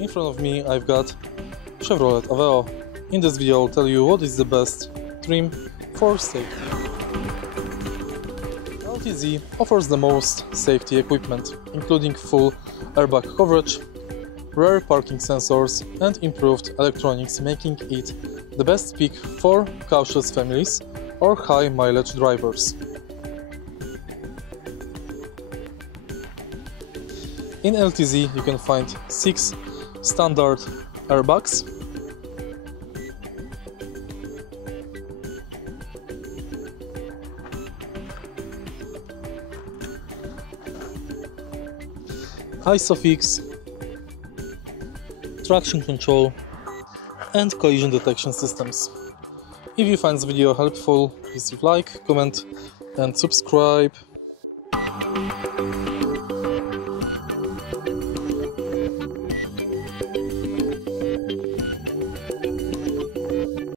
In front of me I've got Chevrolet Aveo. In this video I'll tell you what is the best trim for safety. LTZ offers the most safety equipment, including full airbag coverage, rear parking sensors and improved electronics, making it the best pick for cautious families or high mileage drivers. In LTZ you can find 6 standard airbags, ISOFIX, traction control and collision detection systems. If you find this video helpful, please leave a like, comment and subscribe.